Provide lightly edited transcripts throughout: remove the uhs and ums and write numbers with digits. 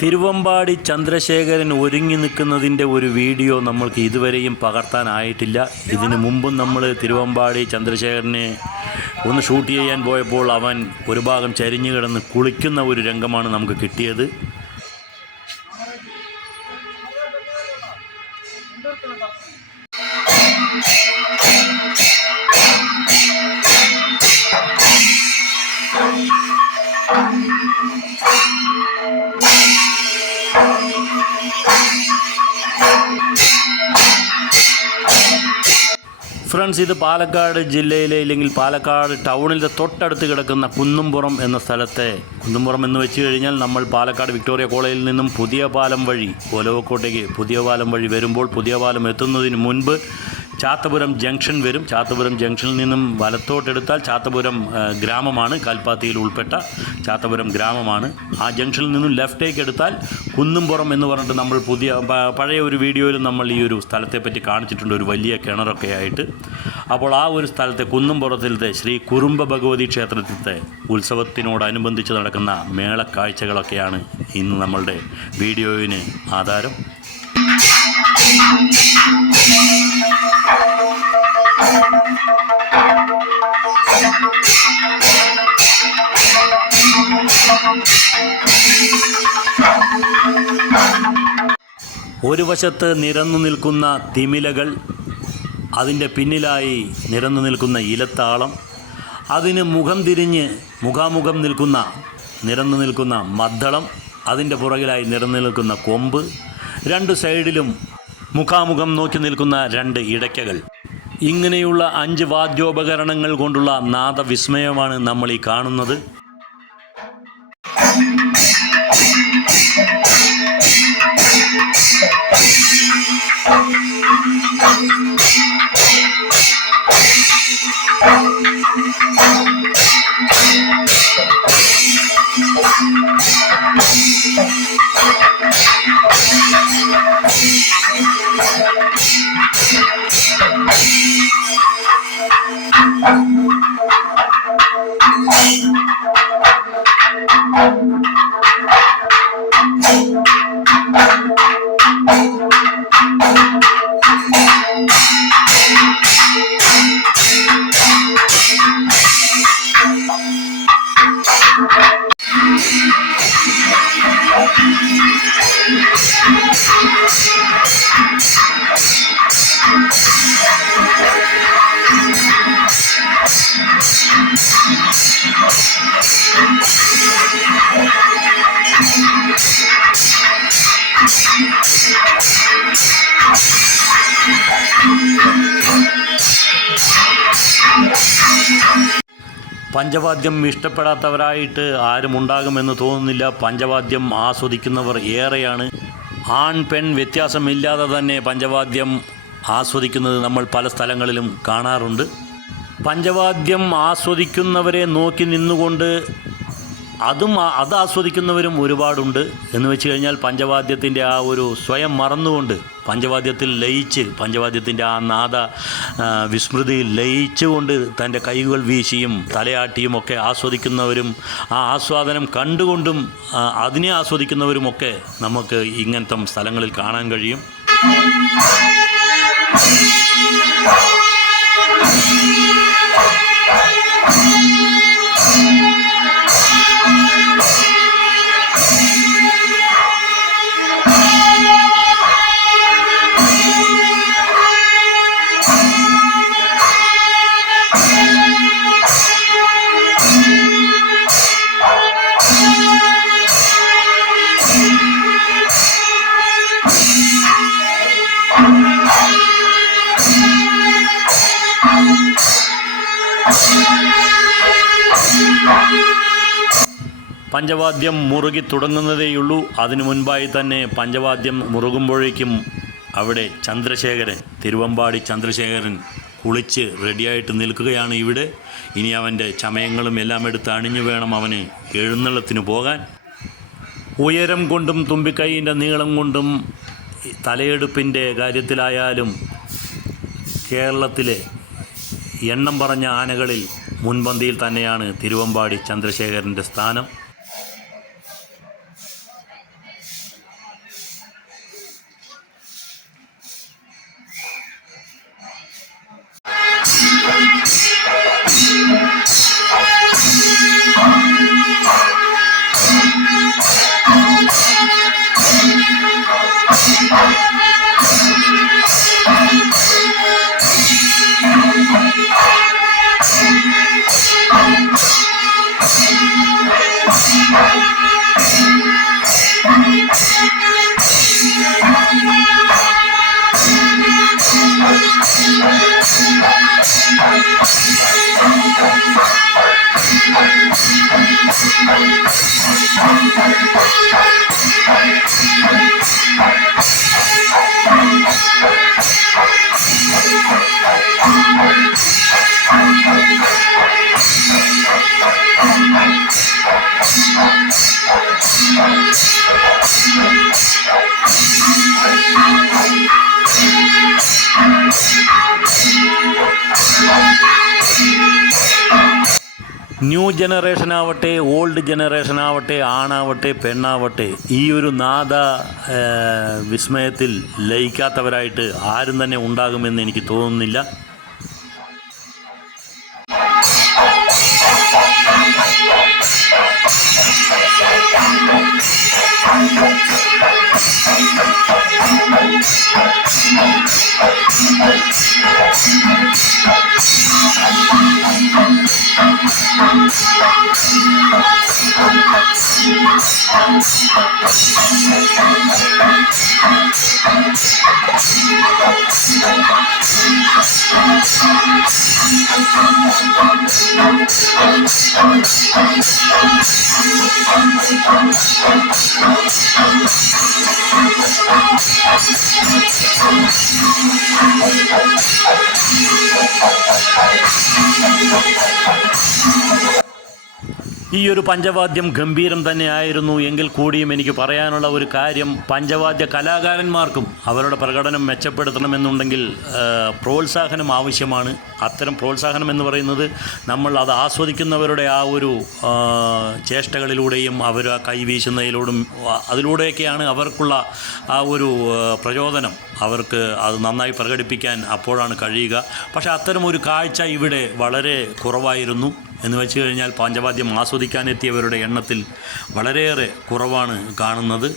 തിരുവമ്പാടി ചന്ദ്രശേഖരൻ ഒരുങ്ങി നിൽക്കുന്നതിൻ്റെ ഒരു വീഡിയോ നമ്മൾക്ക് ഇതുവരെയും പകർത്താനായിട്ടില്ല. ഇതിനു മുമ്പും നമ്മൾ തിരുവമ്പാടി ചന്ദ്രശേഖരനെ ഒന്ന് ഷൂട്ട് ചെയ്യാൻ പോയപ്പോൾ അവൻ ഒരു ഭാഗം ചരിഞ്ഞു കിടന്ന് കുളിക്കുന്ന ഒരു രംഗമാണ് നമുക്ക് കിട്ടിയത്. ഫ്രണ്ട്സ്, ഇത് പാലക്കാട് ജില്ലയിലെ ഇല്ലെങ്കിൽ പാലക്കാട് ടൗണിൻ്റെ തൊട്ടടുത്ത് കിടക്കുന്ന കുന്നുംപുറം എന്ന സ്ഥലത്തെ, കുന്നുംപുറം എന്ന് വെച്ച് കഴിഞ്ഞാൽ നമ്മൾ പാലക്കാട് വിക്ടോറിയ കോളേജിൽ നിന്നും പുതിയ പാലം വഴി ഒലവക്കോട്ടേക്ക് പുതിയ പാലം വഴി വരുമ്പോൾ പുതിയ പാലം എത്തുന്നതിന് മുൻപ് ചാത്തപുരം ജംഗ്ഷൻ വരും. ചാത്തപുരം ജംഗ്ഷനിൽ നിന്നും വലത്തോട്ടെടുത്താൽ ചാത്തപുരം ഗ്രാമമാണ്, കൽപ്പാത്തിയിൽ ഉൾപ്പെട്ട ചാത്തപുരം ഗ്രാമമാണ്. ആ ജംഗ്ഷനിൽ നിന്നും ലെഫ്റ്റേക്ക് എടുത്താൽ കുന്നുംപുറം എന്ന് പറഞ്ഞിട്ട് നമ്മൾ പഴയ ഒരു വീഡിയോയിൽ നമ്മൾ ഈ ഒരു സ്ഥലത്തെപ്പറ്റി കാണിച്ചിട്ടുണ്ട്, ഒരു വലിയ കിണറൊക്കെ ആയിട്ട്. അപ്പോൾ ആ ഒരു സ്ഥലത്തെ കുന്നുംപുറത്തിലത്തെ ശ്രീ കുറുമ്പ ഭഗവതി ക്ഷേത്രത്തിലത്തെ ഉത്സവത്തിനോടനുബന്ധിച്ച് നടക്കുന്ന മേളക്കാഴ്ചകളൊക്കെയാണ് ഇന്ന് നമ്മളുടെ വീഡിയോയിന് ആധാരം. ഒരു വശത്ത് നിരന്നു നിൽക്കുന്ന തിമിലകൾ, അതിൻ്റെ പിന്നിലായി നിരന്നു നിൽക്കുന്ന ഇലത്താളം, അതിന് മുഖം തിരിഞ്ഞ് മുഖാമുഖം നിരന്നു നിൽക്കുന്ന മദ്ദളം, അതിൻ്റെ പുറകിലായി നിരന്നു നിൽക്കുന്ന കൊമ്പ്, രണ്ട് സൈഡിലും മുഖാമുഖം നോക്കി നിൽക്കുന്ന രണ്ട് ഇടയ്ക്കകൾ. ഇങ്ങനെയുള്ള 5 വാദ്യോപകരണങ്ങൾ കൊണ്ടുള്ള നാദവിസ്മയമാണ് നമ്മൾ ഈ കാണുന്നത്. പഞ്ചവാദ്യം ഇഷ്ടപ്പെടാത്തവരായിട്ട് ആരും ഉണ്ടാകുമെന്ന് തോന്നുന്നില്ല. പഞ്ചവാദ്യം ആസ്വദിക്കുന്നവർ ഏറെയാണ്. ആൺ പെൺ വ്യത്യാസമില്ലാതെ തന്നെ പഞ്ചവാദ്യം ആസ്വദിക്കുന്നത് നമ്മൾ പല സ്ഥലങ്ങളിലും കാണാറുണ്ട്. പഞ്ചവാദ്യം ആസ്വദിക്കുന്നവരെ നോക്കി നിന്നുകൊണ്ട് അത് ആസ്വദിക്കുന്നവരും ഒരുപാടുണ്ട്. എന്ന് വെച്ച് കഴിഞ്ഞാൽ പഞ്ചവാദ്യത്തിൻ്റെ ആ ഒരു സ്വയം മറന്നുകൊണ്ട് പഞ്ചവാദ്യത്തിൽ ലയിച്ച്, പഞ്ചവാദ്യത്തിൻ്റെ ആ നാദ വിസ്മൃതിയിൽ ലയിച്ചുകൊണ്ട് തൻ്റെ കൈകൾ വീശിയും തലയാട്ടിയും ഒക്കെ ആസ്വദിക്കുന്നവരും, ആ ആസ്വാദനം കണ്ടുകൊണ്ടും അതിനെ ആസ്വദിക്കുന്നവരുമൊക്കെ നമുക്ക് ഇങ്ങനത്തെ സ്ഥലങ്ങളിൽ കാണാൻ കഴിയും. പഞ്ചവാദ്യം മുറുകി തുടങ്ങുന്നതേയുള്ളൂ. അതിനു മുൻപായി തന്നെ പഞ്ചവാദ്യം മുറുകുമ്പോഴേക്കും അവിടെ തിരുവമ്പാടി ചന്ദ്രശേഖരൻ കുളിച്ച് റെഡിയായിട്ട് നിൽക്കുകയാണ് ഇവിടെ. ഇനി അവൻ്റെ ചമയങ്ങളും എല്ലാം എടുത്ത് അണിഞ്ഞു വേണം അവന് എഴുന്നള്ളത്തിന് പോകാൻ. ഉയരം കൊണ്ടും തുമ്പിക്കൈയിൻ്റെ നീളം കൊണ്ടും തലയെടുപ്പിൻ്റെ കാര്യത്തിലായാലും കേരളത്തിലെ എണ്ണം പറഞ്ഞ ആനകളിൽ മുൻപന്തിയിൽ തന്നെയാണ് തിരുവമ്പാടി ചന്ദ്രശേഖരൻ്റെ സ്ഥാനം. ജനറേഷൻ ആവട്ടെ, ഓൾഡ് ജനറേഷൻ ആവട്ടെ, ആണാവട്ടെ, പെണ്ണാവട്ടെ, ഈ ഒരു നാദ വിസ്മയത്തിൽ ലയിക്കാത്തവരായിട്ട് ആരും തന്നെ ഉണ്ടാകുമെന്ന് എനിക്ക് തോന്നുന്നില്ല. ഈ ഒരു പഞ്ചവാദ്യം ഗംഭീരം തന്നെയായിരുന്നു. എങ്കിൽ കൂടിയും എനിക്ക് പറയാനുള്ള ഒരു കാര്യം, പഞ്ചവാദ്യ കലാകാരന്മാർക്കും അവരുടെ പ്രകടനം മെച്ചപ്പെടുത്തണമെന്നുണ്ടെങ്കിൽ പ്രോത്സാഹനം ആവശ്യമാണ്. അത്തരം പ്രോത്സാഹനം എന്ന് പറയുന്നത് നമ്മൾ അത് ആസ്വദിക്കുന്നവരുടെ ആ ഒരു ചേഷ്ടകളിലൂടെയും അവർ ആ കൈവീശുന്നതിലൂടും അതിലൂടെയൊക്കെയാണ് അവർക്കുള്ള ആ ഒരു പ്രചോദനം അവർക്ക് അത് നന്നായി പ്രകടിപ്പിക്കാൻ അപ്പോഴാണ് കഴിയുക. പക്ഷേ അത്തരം ഒരു കാഴ്ച ഇവിടെ വളരെ കുറവായിരുന്നു. എന്ന് വെച്ച് കഴിഞ്ഞാൽ പഞ്ചവാദ്യം ആസ്വദിക്കാനെത്തിയവരുടെ എണ്ണത്തിൽ വളരെയേറെ കുറവാണ് കാണുന്നത്.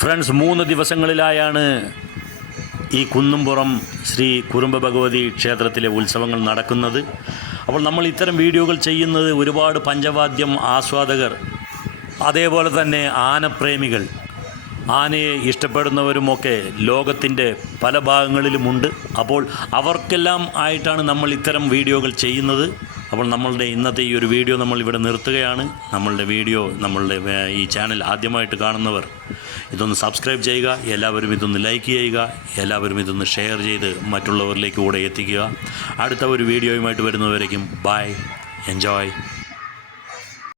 ഫ്രണ്ട്സ്, 3 ദിവസങ്ങളിലായാണ് ഈ കുന്നുംപുറം ശ്രീ കുറുമ്പ ഭഗവതി ക്ഷേത്രത്തിലെ ഉത്സവങ്ങൾ നടക്കുന്നത്. അപ്പോൾ നമ്മൾ ഇത്തരം വീഡിയോകൾ ചെയ്യുന്നത് ഒരുപാട് പഞ്ചവാദ്യം ആസ്വാദകർ, അതേപോലെ തന്നെ ആനപ്രേമികൾ, ആനയെ ഇഷ്ടപ്പെടുന്നവരുമൊക്കെ ലോകത്തിൻ്റെ പല ഭാഗങ്ങളിലുമുണ്ട്. അപ്പോൾ അവർക്കെല്ലാം ആയിട്ടാണ് നമ്മൾ ഇത്തരം വീഡിയോകൾ ചെയ്യുന്നത്. അപ്പോൾ നമ്മളുടെ ഇന്നത്തെ ഈ ഒരു വീഡിയോ നമ്മൾ ഇവിടെ നിർത്തുകയാണ്. നമ്മളുടെ ഈ ചാനൽ ആദ്യമായിട്ട് കാണുന്നവർ ഇതൊന്ന് സബ്സ്ക്രൈബ് ചെയ്യുക, എല്ലാവരും ഇതൊന്ന് ലൈക്ക് ചെയ്യുക, എല്ലാവരും ഇതൊന്ന് ഷെയർ ചെയ്ത് മറ്റുള്ളവരിലേക്ക് കൂടെ എത്തിക്കുക. അടുത്ത ഒരു വീഡിയോയുമായിട്ട് വരുന്നവരേക്കും ബൈ, എൻജോയ്.